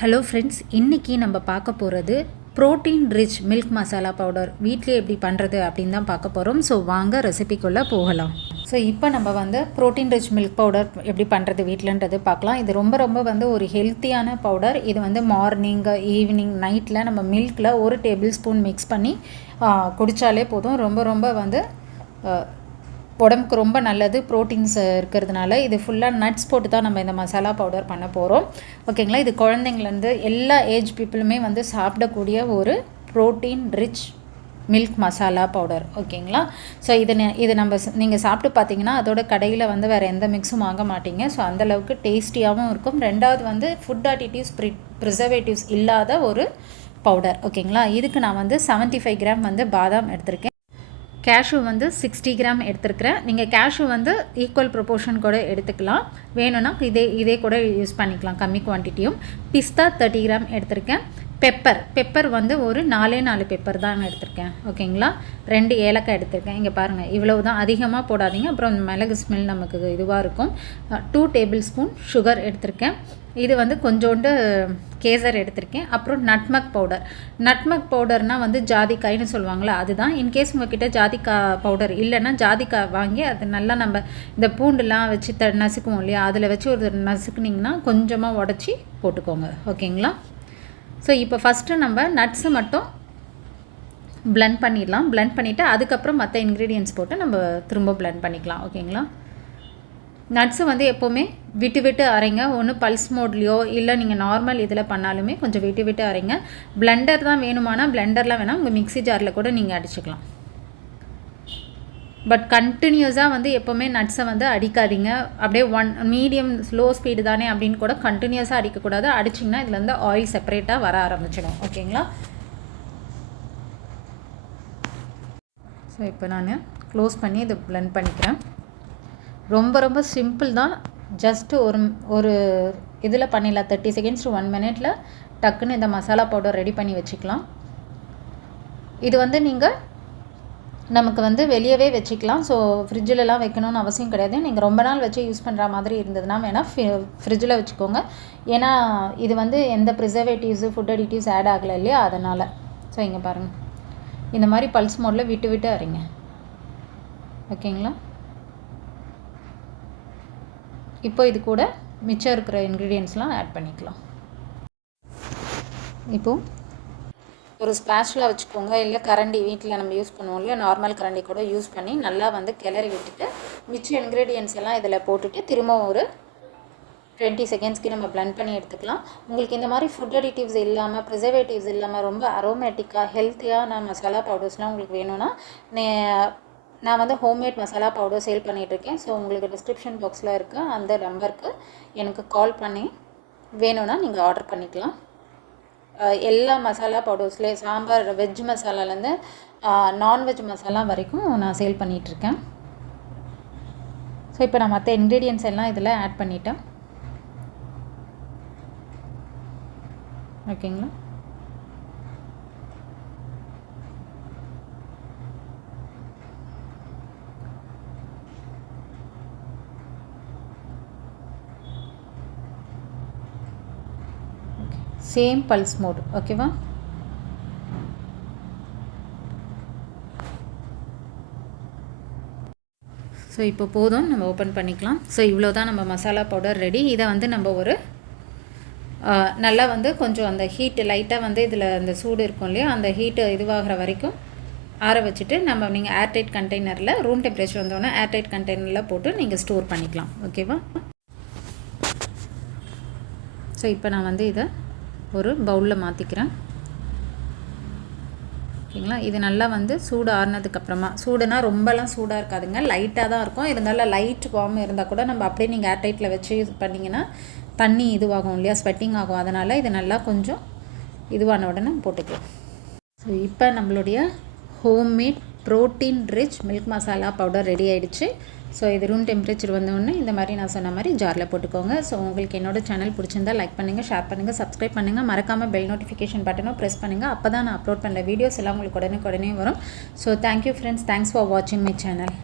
Hello friends, இன்றைக்கி நம்ம பார்க்க போகிறது protein rich milk masala powder வீட்டிலே எப்படி பண்ணுறது அப்படின்னு தான் பார்க்க போகிறோம். ஸோ வாங்க ரெசிபிக்குள்ளே போகலாம். ஸோ இப்போ நம்ம வந்து ப்ரோட்டீன் ரிச் மில்க் பவுடர் எப்படி பண்ணுறது வீட்டிலன்றது பார்க்கலாம். இது ரொம்ப ரொம்ப வந்து ஒரு ஹெல்த்தியான பவுடர். இது வந்து மார்னிங், ஈவினிங், நைட்டில் நம்ம மில்கில் 1 டேபிள் ஸ்பூன் மிக்ஸ் பண்ணி குடித்தாலே போதும். ரொம்ப ரொம்ப வந்து உடம்புக்கு ரொம்ப நல்லது. ப்ரோட்டீன்ஸ் இருக்கிறதுனால இது ஃபுல்லாக நட்ஸ் போட்டு தான் நம்ம இந்த மசாலா பவுடர் பண்ண போகிறோம். ஓகேங்களா, இது குழந்தைங்கலேருந்து எல்லா ஏஜ் பீப்புளுமே வந்து சாப்பிடக்கூடிய ஒரு protein rich milk masala powder. ஓகேங்களா, ஸோ இது நீங்கள் சாப்பிட்டு பார்த்தீங்கன்னா அதோட கடையில் வந்து வேறு எந்த மிக்ஸும் வாங்க மாட்டீங்க. ஸோ அந்தளவுக்கு டேஸ்டியாகவும் இருக்கும். ரெண்டாவது வந்து ஃபுட் அடிட்டிவ்ஸ், ப்ரிசர்வேட்டிவ்ஸ் இல்லாத ஒரு பவுடர். ஓகேங்களா, இதுக்கு நான் வந்து 75 கிராம் வந்து பாதாம் எடுத்திருக்கேன். கேஷ்யூ வந்து 60 கிராம் எடுத்துருக்கிறேன். நீங்கள் கேஷ்யூ வந்து ஈக்குவல் ப்ரொபோர்ஷன் கூட எடுத்துக்கலாம். வேணும்னா இதே கூட யூஸ் பண்ணிக்கலாம், கம்மி குவான்டிட்டியும். பிஸ்தா 30 கிராம் எடுத்திருக்கேன். பெப்பர் வந்து ஒரு 4 பெப்பர் தான் எடுத்திருக்கேன். ஓகேங்களா, 2 ஏலக்காய் எடுத்திருக்கேன். இங்கே பாருங்கள், இவ்வளவு தான், அதிகமாக போடாதீங்க, அப்புறம் மிளகு ஸ்மெல் நமக்கு இதுவாக இருக்கும். 2 டேபிள் ஸ்பூன் சுகர் எடுத்திருக்கேன். இது வந்து கொஞ்சோண்டு கேசர் எடுத்திருக்கேன். அப்புறம் நட்மக் பவுடர்னால் வந்து ஜாதிக்காய்னு சொல்லுவாங்களா, அதுதான். இன்கேஸ் உங்கள்கிட்ட ஜாதிக்காய் பவுடர் இல்லைன்னா ஜாதிக்காய் வாங்கி அது நல்லா நம்ம இந்த பூண்டுலாம் வச்சு நசுக்குவோம் இல்லையா, அதில் வச்சு ஒரு நசுக்குனிங்கன்னா கொஞ்சமாக உடச்சி போட்டுக்கோங்க. ஓகேங்களா, ஸோ இப்போ ஃபஸ்ட்டு நம்ம நட்ஸை மட்டும் பிளெண்ட் பண்ணிடலாம். பிளெண்ட் பண்ணிவிட்டு அதுக்கப்புறம் மற்ற இன்க்ரீடியன்ட்ஸ் போட்டு நம்ம திரும்ப பிளெண்ட் பண்ணிக்கலாம். ஓகேங்களா, நட்ஸு வந்து எப்போவுமே விட்டு அரைங்க. ஒன்று பல்ஸ் மோட்லேயோ இல்லை நீங்கள் நார்மல் இதில் பண்ணாலுமே கொஞ்சம் விட்டு அரைங்க. பிளெண்டர் தான் வேணுமானா பிளெண்டர்லாம் வேணால் உங்கள் மிக்ஸி ஜாரில் கூட நீங்கள் அடிச்சுக்கலாம். பட் கண்டினியூஸாக வந்து எப்போவுமே நட்ஸை வந்து அடிக்காதீங்க. அப்படியே மீடியம் ஸ்லோ ஸ்பீடு தானே அப்படின்னு கூட கண்டினியூஸாக அடிக்கக்கூடாது. அடிச்சிங்கன்னா இதில் வந்து ஆயில் செப்பரேட்டாக வர ஆரம்பிச்சிடும். ஓகேங்களா, ஸோ இப்போ நான் க்ளோஸ் பண்ணி இதை பிளெண்ட் பண்ணிக்கிறேன். ரொம்ப ரொம்ப சிம்பிள் தான். ஜஸ்ட்டு ஒரு இதில் பண்ணிடலாம். 30 செகண்ட்ஸ் to 1 minute டக்குன்னு இந்த மசாலா பவுடர் ரெடி பண்ணி வச்சுக்கலாம். இது வந்து நீங்கள் நமக்கு வந்து வெளியவே வச்சுக்கலாம். ஸோ ஃப்ரிட்ஜிலலாம் வைக்கணும்னு அவசியம் கிடையாது. நீங்கள் ரொம்ப நாள் வச்சு யூஸ் பண்ணுற மாதிரி இருந்ததுன்னா வேணால் ஃப்ரிட்ஜில் வச்சுக்கோங்க. ஏன்னா இது வந்து எந்த ப்ரிசர்வேட்டிவ்ஸு, ஃபுட் அடிட்டிவ்ஸ் ஆட் ஆகலை இல்லையா, அதனால். ஸோ இங்கே பாருங்கள், இந்த மாதிரி பல்ஸ் மோடில் விட்டு அரைங்க. ஓகேங்களா, இப்போ இது கூட மிச்சம் இருக்கிற இன்க்ரீடியன்ட்ஸ்லாம் ஆட் பண்ணிக்கலாம். இப்போது ஒரு ஸ்பேச்சுலா வச்சுக்கோங்க, இல்லை கரண்டி வீட்டில் நம்ம யூஸ் பண்ணுவோம் இல்லையா, நார்மல் கரண்டி கூட யூஸ் பண்ணி நல்லா வந்து கிளறி விட்டுட்டு மிச்ச இன்க்ரீடியன்ட்ஸ் எல்லாம் இதில் போட்டுட்டு திரும்ப ஒரு 20 செகண்ட்ஸ்க்கு நம்ம பிளெண்ட் பண்ணி எடுத்துக்கலாம். உங்களுக்கு இந்த மாதிரி ஃபுட் அடிட்டிவ்ஸ் இல்லாமல், ப்ரிசர்வேட்டிவ்ஸ் இல்லாமல் ரொம்ப அரோமேட்டிக்காக ஹெல்த்தியான மசாலா பவுடர்ஸ்லாம் உங்களுக்கு வேணும்னா நான் வந்து ஹோம்மேட் மசாலா பவுடர் சேல் பண்ணிகிட்ருக்கேன். ஸோ உங்களுக்கு டிஸ்கிரிப்ஷன் பாக்ஸில் இருக்க அந்த நம்பருக்கு எனக்கு கால் பண்ணி வேணும்னா நீங்கள் ஆர்டர் பண்ணிக்கலாம். எல்லா மசாலா பவுடர்ஸ்லேயே சாம்பார், வெஜ் மசாலாலேருந்து நான்வெஜ் மசாலா வரைக்கும் நான் சேல் பண்ணிகிட்ருக்கேன். ஸோ இப்போ நான் மற்ற இன்க்ரீடியன்ட்ஸ் எல்லாம் இதில் ஆட் பண்ணிட்டேன். ஓகேங்களா, சேம் பல்ஸ் மோட். ஓகேவா, ஸோ இப்போ போதும், நம்ம ஓப்பன் பண்ணிக்கலாம். ஸோ இவ்வளோ தான் நம்ம மசாலா பவுடர் ரெடி. இதை வந்து நம்ம ஒரு நல்லா வந்து கொஞ்சம் அந்த ஹீட்டு லைட்டாக வந்து இதில் அந்த சூடு இருக்கும் இல்லையா, அந்த ஹீட்டு இதுவாகிற வரைக்கும் ஆற வச்சுட்டு நீங்கள் ஏர்டைட் கண்டெய்னரில், ரூம் டெம்பரேச்சர் வந்தோடனே ஏர்டைட் கண்டெய்னரில் போட்டு நீங்கள் ஸ்டோர் பண்ணிக்கலாம். ஓகேவா, ஸோ இப்போ நான் வந்து இதை ஒரு பவுலில் மாற்றிக்கிறேன். ஓகேங்களா, இது நல்லா வந்து சூடு ஆறுனதுக்கப்புறமா, சூடுனா ரொம்பலாம் சூடாக இருக்காதுங்க, லைட்டாக தான் இருக்கும். இருந்தாலும் லைட் வார்ம் இருந்தால் கூட நம்ம அப்படியே நீங்கள் ஏர்டைட்டில் வச்சு இது பண்ணிங்கன்னா தண்ணி இதுவாகும் இல்லையா, ஸ்வெட்டிங் ஆகும். அதனால் இது நல்லா கொஞ்சம் இதுவான உடனே போட்டுக்கலாம். ஸோ இப்போ நம்மளுடைய homemade protein rich milk masala powder ready ஆகிடுச்சு. ஸோ இது ரூம் டெம்பரேச்சர் வந்தோடனே இந்த மாதிரி நான் சொன்ன மாதிரி ஜாரில் போட்டுக்கோங்க. ஸோ உங்களுக்கு என்னோட சேனல் பிடிச்சிருந்தால் லைக் பண்ணுங்கள், ஷேர் பண்ணுங்கள், சப்ஸ்கிரைப் பண்ணுங்கள். மறக்காமல் பெல் நோட்டிஃபிகேஷன் பட்டனும் ப்ரெஸ் பண்ணுங்கள். அப்போ தான் நான் அப்லோட் பண்ணுற வீடியோஸ் எல்லாம் உங்களுக்கு உடனே வரும். So thank you friends, thanks for வாட்சிங் மை சேனல்.